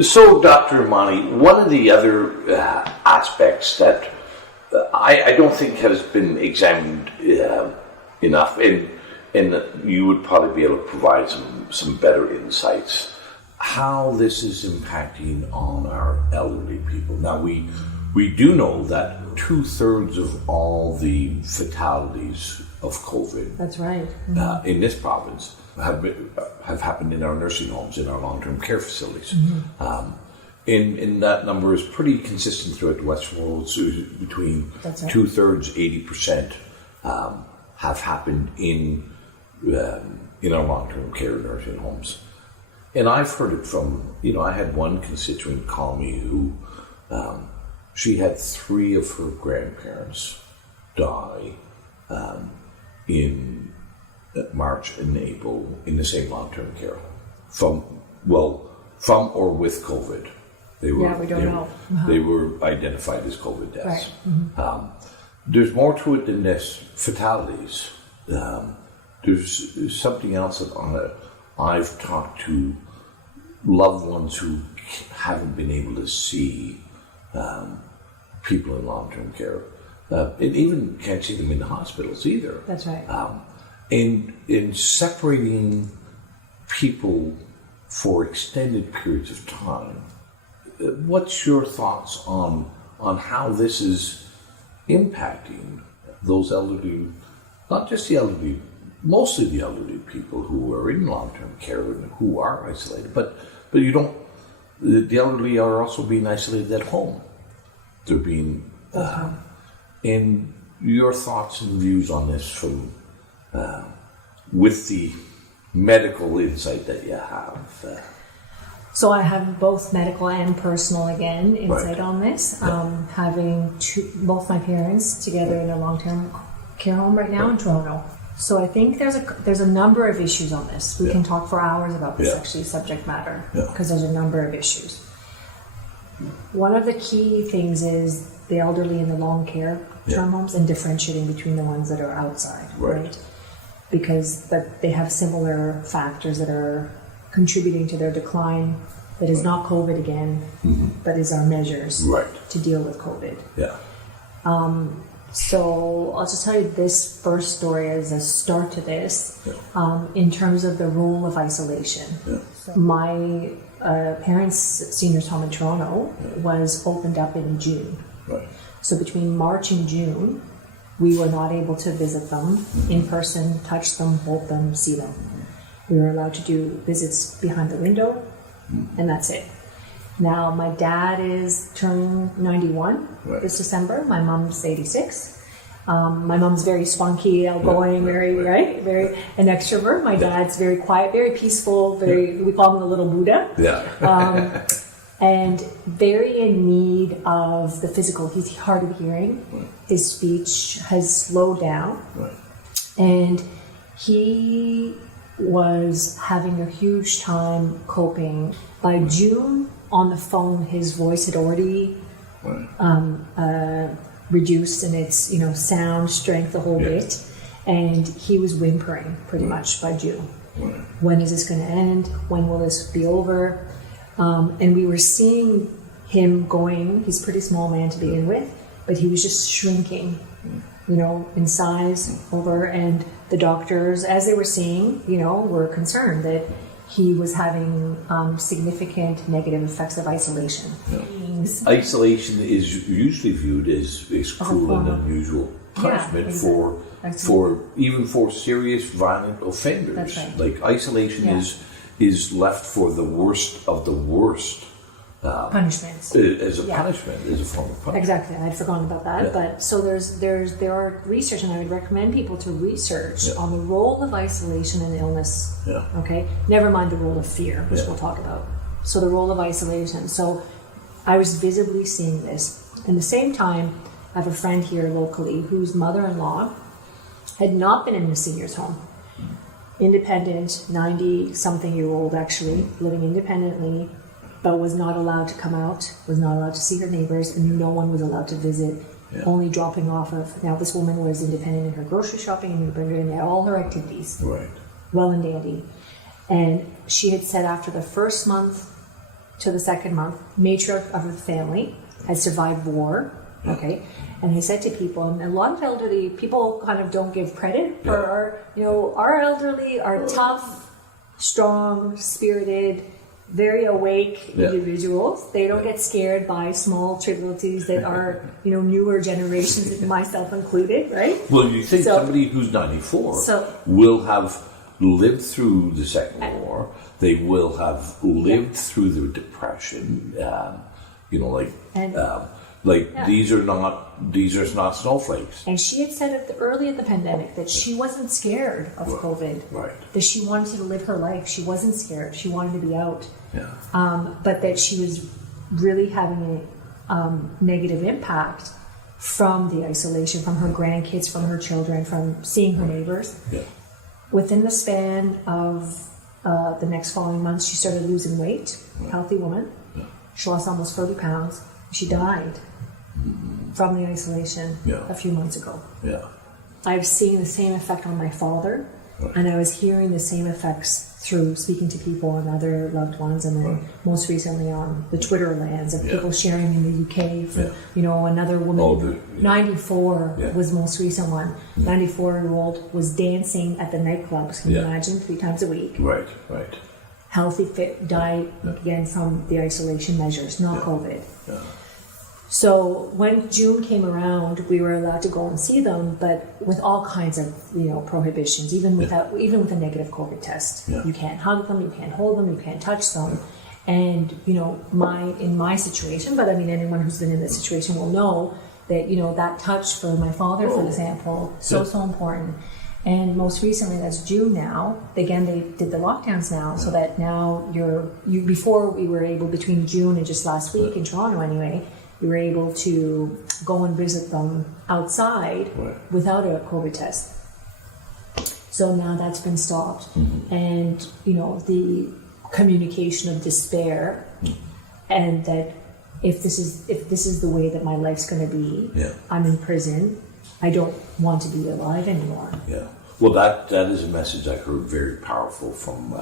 So, Dr. Amani, one of the other aspects that I don't think has been examined enough, and you would probably be able to provide some better insights, how this is impacting on our elderly people. Now, we do know that 2/3 of all the fatalities of COVID, that's right, in this province have happened in our nursing homes, in our long-term care facilities. And that number is pretty consistent throughout the Western world. So between 2/3, 80% have happened in our long-term care nursing homes. And I've heard it from, I had one constituent call me who, she had 3 of her grandparents die in March and April in the same long-term care home from or with COVID. We don't know. They were identified as COVID deaths. Right. There's more to it than this fatalities. There's something else that I've talked to loved ones who haven't been able to see people in long-term care, and even can't see them in the hospitals either. That's right. In separating people for extended periods of time, what's your thoughts on how this is impacting those elderly, not just the elderly, mostly the elderly people who are in long-term care and who are isolated, but the elderly are also being isolated at home. They're being, and your thoughts and views on this from, with the medical insight that you have. So I have both medical and personal, again, insight on this. Having both my parents together in a long-term care home right now in Toronto. So I think there's a number of issues on this. We can talk for hours about this, actually, subject matter, because there's a number of issues. One of the key things is the elderly in the long care term homes and differentiating between the ones that are outside, right? But they have similar factors that are contributing to their decline. That is not COVID again, but is our measures to deal with COVID. So I'll just tell you this first story as a start to this, in terms of the role of isolation. So my parents' seniors home in Toronto was opened up in June. So between March and June, we were not able to visit them in person, touch them, hold them, see them. We were allowed to do visits behind the window, and that's it. Now, my dad is turning 91 this December. My mom's 86. My mom's very spunky, outgoing, very an extrovert. My dad's very quiet, very peaceful, we call him the little Buddha. And very in need of the physical. He's hard of hearing. His speech has slowed down. And he was having a huge time coping. By June, on the phone, his voice had already reduced in its sound, strength, the whole bit, and he was whimpering pretty much by June. When is this going to end? When will this be over? And we were seeing him going. He's a pretty small man to begin with, but he was just shrinking, in size over. And the doctors, as they were seeing, were concerned that he was having significant negative effects of isolation. Isolation is usually viewed as cruel and unusual punishment for serious violent offenders. Like isolation is left for the worst of the worst punishments as a punishment, as a form of punishment. Exactly, I'd forgotten about that. But so there are research, and I would recommend people to research on the role of isolation and illness. Okay, never mind the role of fear, which we'll talk about. So the role of isolation. So I was visibly seeing this. At the same time, I have a friend here locally whose mother-in-law had not been in the seniors home. Independent, 90-something-year-old actually, living independently, but was not allowed to come out, was not allowed to see her neighbors, and no one was allowed to visit, only dropping off of... Now, this woman was independent in her grocery shopping and in all her activities. Well and dandy. And she had said after the first month to the second month, matriarch of the family, had survived war. Okay, and I said to people, and a lot of elderly people kind of don't give credit for our elderly are tough, strong, spirited, very awake individuals. They don't get scared by small trivialities that are newer generations, myself included, right? Well, you think somebody who's 94 will have lived through the Second War. They will have lived through the Depression. These are not snowflakes. And she had said early in the pandemic that she wasn't scared of COVID. Right. That she wanted to live her life. She wasn't scared. She wanted to be out. Yeah. But that she was really having a negative impact from the isolation, from her grandkids, from her children, from seeing her neighbors. Yeah. Within the span of the next following months, she started losing weight. Healthy woman. Yeah. She lost almost 30 pounds. She died from the isolation a few months ago. Yeah. I've seen the same effect on my father, and I was hearing the same effects through speaking to people and other loved ones, and then most recently on the Twitter lands of people sharing in the UK. Another woman, 94 was the most recent one. 94-year-old was dancing at the nightclubs. Can you imagine? 3 times a week. Right. Healthy, fit, died again from the isolation measures, not COVID. Yeah. So when June came around, we were allowed to go and see them, but with all kinds of prohibitions. Even with a negative COVID test, you can't hug them, you can't hold them, you can't touch them. And in my situation, but I mean anyone who's been in this situation will know that that touch for my father, for example, so important. And most recently, that's June now. Again, they did the lockdowns now, so that now before we were able, between June and just last week in Toronto anyway, we were able to go and visit them outside without a COVID test. So now that's been stopped. And, the communication of despair and that if this is the way that my life's going to be, I'm in prison, I don't want to be alive anymore. Yeah. Well, that is a message I heard very powerful from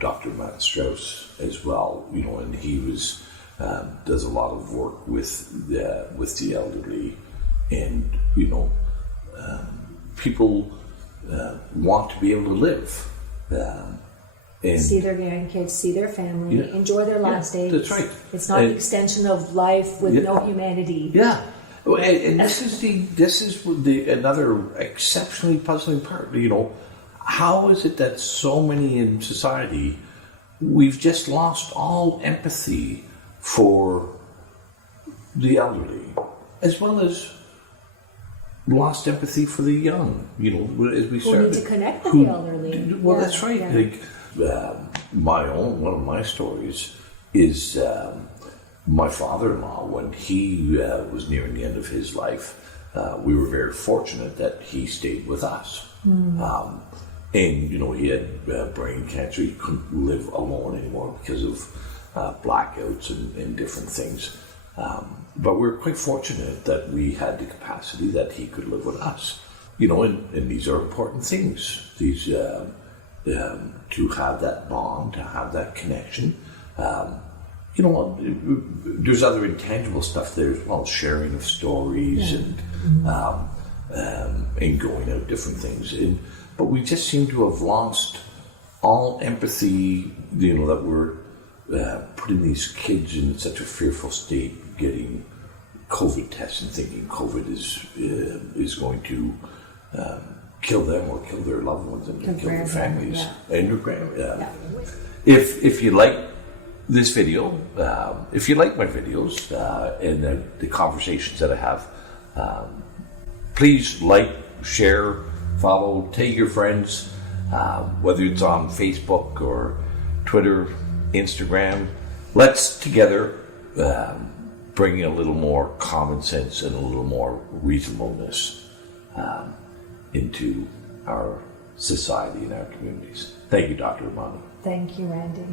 Dr. Matt Strauss as well. And he does a lot of work with the elderly, and people want to be able to live. And see their grandkids, see their family, enjoy their last days. That's right. It's not an extension of life with no humanity. Yeah. And this is another exceptionally puzzling part. How is it that so many in society, we've just lost all empathy for the elderly, as well as lost empathy for the young? As we started, who need to connect with the elderly. Well, that's right. Yeah. One of my stories is. My father-in-law, when he was nearing the end of his life, we were very fortunate that he stayed with us. And, he had brain cancer. He couldn't live alone anymore because of blackouts and different things. But we were quite fortunate that we had the capacity that he could live with us. And these are important things. These to have that bond, to have that connection. There's other intangible stuff there as well, sharing of stories and going out, different things. But we just seem to have lost all empathy, that we're putting these kids in such a fearful state, getting COVID tests and thinking COVID is going to kill them or kill their loved ones and kill their families and their grandparents. If you like this video, if you like my videos and the conversations that I have, please like, share, follow, tag your friends, whether it's on Facebook or Twitter, Instagram. Let's together bring a little more common sense and a little more reasonableness into our society and our communities. Thank you, Dr. Amani. Thank you, Randy.